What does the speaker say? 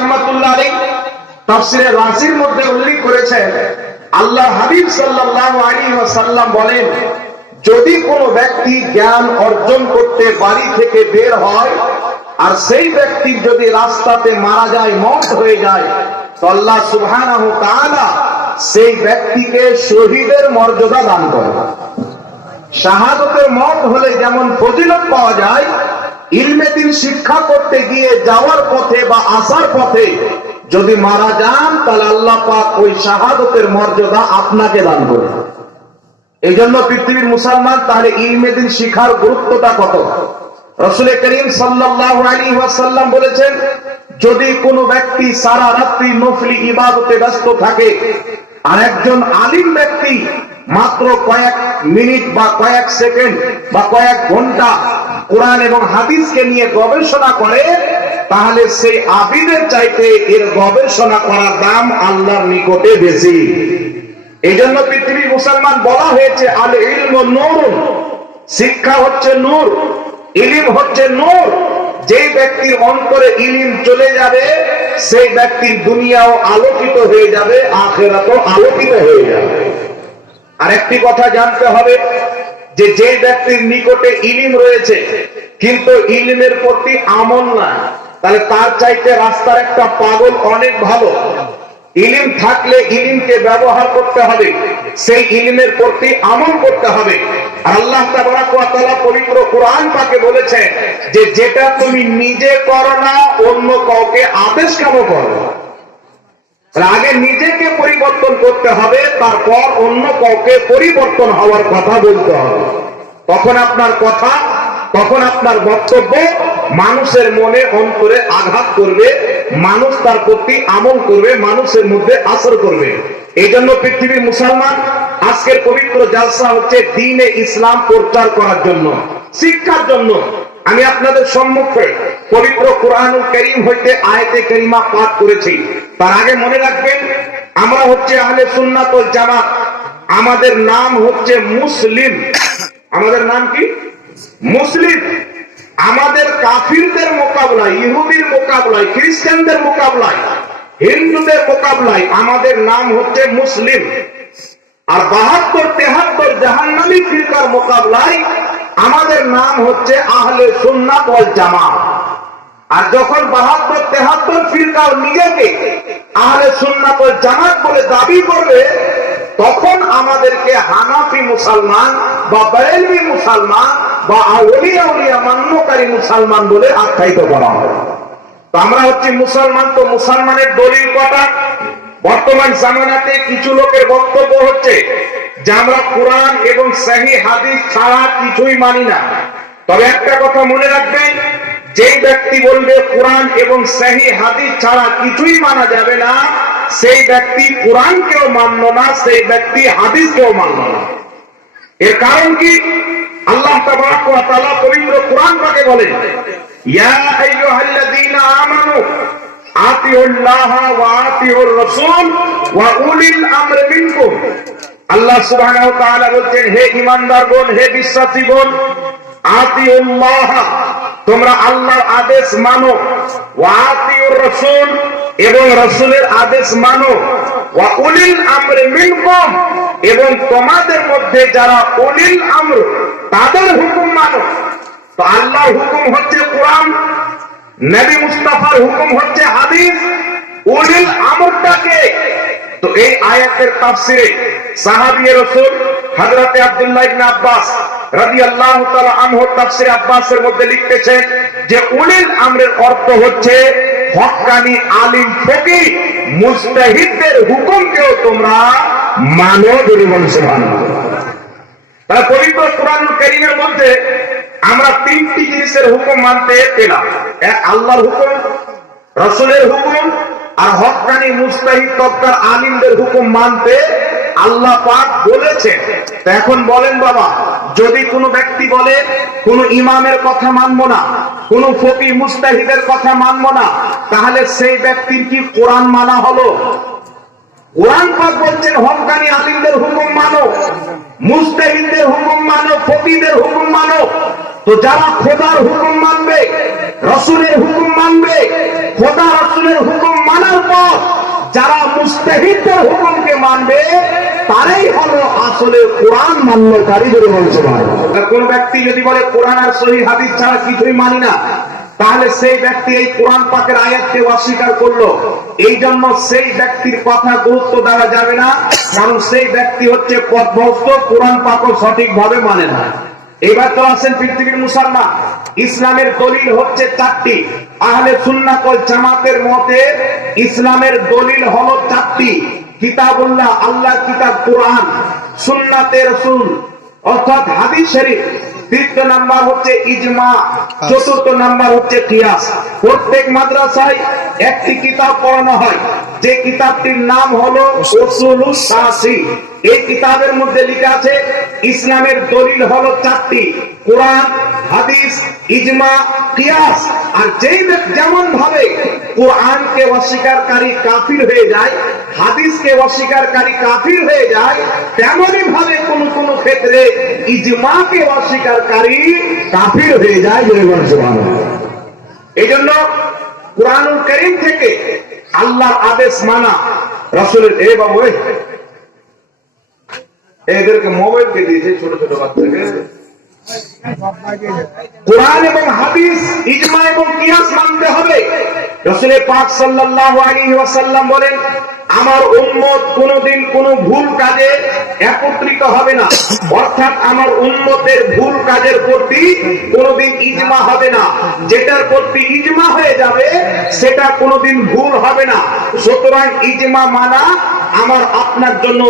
রাহমাতুল্লাহ আলাইহি তাফসীরে রাজির মধ্যে উল্লেখ করেছেন, আল্লাহ হাবিব সাল্লাল্লাহু আলাইহি ওয়াসাল্লাম বলেন, যদি কোনো ব্যক্তি জ্ঞান অর্জন করতে বাড়ি থেকে বের হয় আর সেই ব্যক্তির যদি রাস্তাতে মারা যায়, মওত হয়ে যায়, তো আল্লাহ সুবহানাহু ওয়া তাআলা সেই ব্যক্তিকে শহীদের মর্যাদা দান করেন। শাহাদাতের মওত হলে যেমন ফজিলত পাওয়া যায়, ইলমে দ্বীন শিক্ষা করতে গিয়ে যাওয়ার পথে বা আসার পথে যদি মারা যান, তাহলে আল্লাহ পাক ওই শাহাদাতের মর্যাদা আপনাকে দান করেন। এই জন্য পৃথিবীর মুসলমান তাহলে ইলমে দ্বীন শিখার গুরুত্বটা কত। রাসূল করিম সাল্লাল্লাহু আলাইহি ওয়াসাল্লাম বলেছেন, যদি কোনো ব্যক্তি সারা রাত্রি নফলি ইবাদতে ব্যস্ত থাকে আর একজন আলিম ব্যক্তি মাত্র কয়েক মিনিট বা কয়েক সেকেন্ড বা কয়েক ঘন্টা কোরআন এবং হাদিসকে নিয়ে গবেষণা করে, তাহলে সেই আবিদের চাইতে এর গবেষণা করার দাম আল্লাহর নিকটে বেশি। এই জন্য পৃথিবীর মুসলমান বলা হয়েছে, আল ইলমু নূর, শিক্ষা হচ্ছে নূর, ইলম হচ্ছে নূর। যে ব্যক্তির অন্তরে ইলম চলে যাবে, সেই ব্যক্তির দুনিয়াও আলোকিত হয়ে যাবে, আখিরাতও আলোকিত হয়ে যাবে। আর একটি কথা জানতে হবে, যে যে ব্যক্তির নিকটে ইলম রয়েছে কিন্তু ইলমের প্রতি আমল না, তাহলে তার চাইতে রাস্তার একটা পাগল অনেক ভালো। ইলম থাকলে ইলমকে ব্যবহার করতে হবে, সেই ইলমের প্রতি আমল করতে হবে। আর আল্লাহ তাবারাক ওয়া তাআলা পবিত্র কোরআন পাকে বলেছেন যে যেটা তুমি নিজে করো না, অন্য কাউকে আদেশ কেন করো। আগে নিজেকে পরিবর্তন করতে হবে, তারপর অন্য কাউকে পরিবর্তন হওয়ার কথা বলতে হবে। তখন আপনার কথা, তখন আপনার বক্তব্য মানুষের মনে অন্তরে আঘাত করবে, মানুষ তার প্রতি আমল করবে, মানুষের মধ্যে আসর করবে। এই জন্য পৃথিবীর মুসলমান আজকের পবিত্র জালসা হচ্ছে দ্বীনে ইসলাম প্রচার করার জন্য, শিক্ষার জন্য। আমি আপনাদের সম্মুখে পবিত্র কুরআনুল কারীম হইতে আয়াতে কারিমা পাঠ করেছি। তার আগে মনে রাখবেন, আমরা হচ্ছে আহলে সুন্নাত ওয়াল জামাত, আমাদের নাম হচ্ছে মুসলিম। আমাদের নাম কি? মুসলিম। আমাদের কাফিরদের মোকাবিলায়, ইহুদির মোকাবিলায়, খ্রিস্টানদের মোকাবিলায়, হিন্দুদের মোকাবিলায় আমাদের নাম হচ্ছে মুসলিম। আর 72-73 জাহান্নামী ফিরকার মোকাবিলায় আমাদের নাম হচ্ছে আহলে সুন্নাত ওয়াল জামাত। আর যখন 72-73 ফিরকাও নিজেকে আহলে সুন্নাত ওয়াল জামাত বলে দাবি করবে, তখন আমাদেরকে হানাফি মুসলমান বা বেরেলভি মুসলমান বা আউলিয়া উলিয়া মান্যকারী মুসলমান বলে আখ্যায়িত করা হবে। তো আমরা হচ্ছে মুসলমান। তো মুসলমানের দলিল কটা? বর্তমান জামানাতে কিছু লোকের বক্তব্য হচ্ছে যে আমরা কোরআন এবং সহিহ হাদিস ছাড়া কিছুই মানি না। তবে একটা কথা মনে রাখবেন, যেই ব্যক্তি বলবে কোরআন এবং সহিহ হাদিস ছাড়া কিছুই মানা যাবে না, সেই ব্যক্তি কোরআনকেও মানল না, সেই ব্যক্তি হাদিসকেও মানল না। এর কারণ কি? আল্লাহ তাবারাক ওয়া তাআলা পবিত্র কোরআন পাকে বলেন, ইয়া আইয়ুহাল্লাযীনা আমানু আতিউল্লাহ ওয়া আতিউর রাসূল ওয়া উলিল আমরি মিনকুম। আল্লাহ সুবহানাহু ওয়া তাআলা বলেন, হে ঈমানদারগণ, হে বিশ্বাসীগণ, আতিউল্লাহ, তোমরা আল্লাহর আদেশ মানো, ওয়া আতিউর রাসূল, এবং রাসূলের আদেশ মানো, ওয়া উলিল আমরি মিনকুম, এবং তোমাদের মধ্যে যারা উলিল আমর, তাদের হুকুম মানো। তো আল্লাহর হুকুম হচ্ছে কোরআন, নবী মুস্তাফার হুকুম হচ্ছে হাদিস, উলিল আমরটাকে। তো এই আয়াতের তাফসিরে সাহাবী রাসূল হযরত আব্দুল্লাহ ইবনে আব্বাস রাদিয়াল্লাহু তাআলা আনহু তাফসিরে আব্বাসের মধ্যে লিখতেছেন যে উলিল আমরের অর্থ হচ্ছে হক্কানি আলিম ফকিহ মুজতাহিদদের হুকুমকেও তোমরা মানো। বলুন সুবহানাল্লাহ। তাহলে পবিত্র কোরআনুল কারীমের মধ্যে আমরা তিনটি জিনিসের হুকুম মানতে পেলাম। এক, আল্লাহর হুকুম, রাসূলের হুকুম, আর হক্কানি মুজতাহিদ তবকার আলিমদের হুকুম মানতে আল্লাহ পাক বলেছেন। তো এখন বলেন বাবা, যদি কোনো ব্যক্তি বলে কোন ইমামের কথা মানবো না, কোন ফকিহ মুজতাহিদের কথা মানবো না, তাহলে সেই ব্যক্তির কি কোরআন মানা হলো? কোরআন পাক বলছেন হক্কানি আলিমদের হুকুম মানো, মুজতাহিদদের হুকুম মানো, ফকিহদের হুকুম মানো। তো যারা খোদার হুকুম মানবে, রাসূলের হুকুম মানবে, খোদা রাসূলের হুকুম পর যারা মুস্তাহিদের হুকুমকে মানবে তারাই হলো আসলে কোরআন মান্যকারী বলে বলছে। কোন ব্যক্তি যদি বলে কোরআন আর সহিহ হাদিস ছাড়া কিছুই মানি না, তাহলে সেই ব্যক্তি এই কোরআন পাকের আয়াতকে অস্বীকার করলো। এই জন্য সেই ব্যক্তির কথা গুরুত্ব দেওয়া যাবে না, কারণ সেই ব্যক্তি হচ্ছে পথভ্রষ্ট, কোরআন পাকও সঠিকভাবে মানে না। এবার তো আছেন পৃথিবীর মুসলমান। ইসলামের দলিল হচ্ছে চারটি। আহলে সুন্নাত ওয়াল জামাতের মতে ইসলামের দলিল হলো চারটি। কিতাবুল্লাহ, আল্লাহর কিতাব কোরআন, সুন্নাতে রাসূল অর্থাৎ হাদিস শরীফ, তৃতীয় নাম্বার হচ্ছে ইজমা, চতুর্থ নাম্বার হচ্ছে কিয়াস। প্রত্যেক মাদ্রাসায় একটি কিতাব পড়ানো হয়, যে কিতাবটির নাম হলো উসুলুস সাসি। এই কিতাবের মধ্যে লেখা আছে ইসলামের দলিল হলো চারটি: কোরআন, হাদিস, ইজমা, কিয়াস। আর যেই যেমন ভাবে কোরআনকে অস্বীকারকারী কাফির হয়ে যায়, হাদিসকে অস্বীকারকারী কাফির হয়ে যায়, তেমনি ভাবে কোন কোন ক্ষেত্রে ইজমাকে অস্বীকারকারী কাফির হয়ে যায়। এই জন্য কুরআনুল কারীম থেকে আল্লাহর আদেশ মানা, রাসূলের এ বাবু এদেরকে মোবাইলকে দিয়েছে ছোট ছোট বাচ্চাকে। কোরআন এবং হাদিস, ইজমা এবং কিয়াস মানতে হবে। রাসূল পাক সাল্লাল্লাহু আলাইহি ওয়াসাল্লাম বলেন, আমার উম্মত কোনদিন কোন ভুল কাজে একত্রিত হবে না, অর্থাৎ আমার উম্মতের ভুল কাজের প্রতি কোনদিন ইজমা হবে না। যেটার প্রতি ইজমা হয়ে যাবে সেটা কোনদিন ভুল হবে না। সুতরাং ইজমা মানা আমার আপনার জন্য